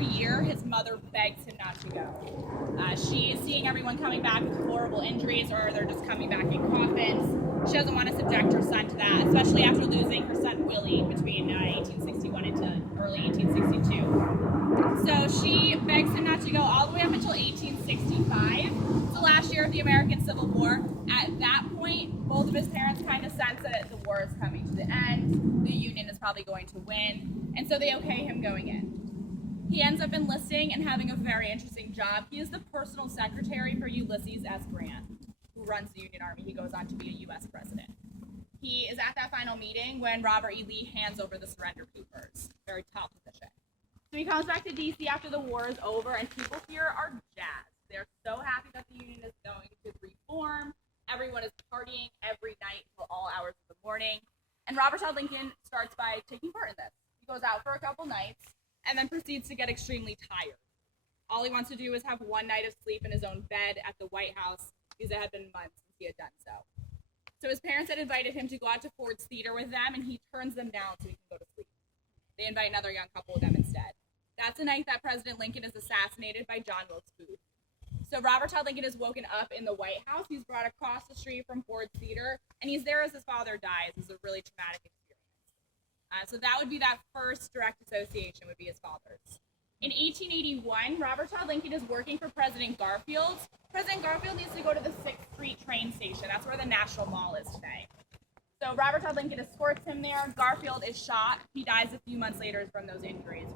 every year, his mother begs him not to go. She is seeing everyone coming back with horrible injuries, or they're just coming back in coffins. She doesn't want to subject her son to that, especially after losing her son Willie between 1861 and early 1862. So she begs him not to go all the way up until 1865, the last year of the American Civil War. At that point, both of his parents kind of sense that the war is coming to the end, the Union is probably going to win, and so they okay him going in. He ends up enlisting and having a very interesting job. He is the personal secretary for Ulysses S. Grant, who runs the Union Army. He goes on to be a U.S. president. He is at that final meeting when Robert E. Lee hands over the surrender papers. Very top position. So he comes back to D.C. after the war is over, and people here are jazzed. They're so happy that the Union is going to reform. Everyone is partying every night until all hours of the morning. And Robert Todd Lincoln starts by taking part in this. He goes out for a couple nights and then proceeds to get extremely tired. All he wants to do is have one night of sleep in his own bed at the White House, because it had been months since he had done so. So his parents had invited him to go out to Ford's Theater with them, and he turns them down so he can go to sleep. They invite another young couple with them instead. That's the night that President Lincoln is assassinated by John Wilkes Booth. So Robert Todd Lincoln is woken up in the White House. He's brought across the street from Ford's Theater, and he's there as his father dies. It's a really traumatic experience. So that would be that first direct association would be his father's. In 1881, Robert Todd Lincoln is working for President Garfield. President Garfield needs to go to the 6th Street train station. That's where the National Mall is today. So Robert Todd Lincoln escorts him there. Garfield is shot. He dies a few months later from those injuries.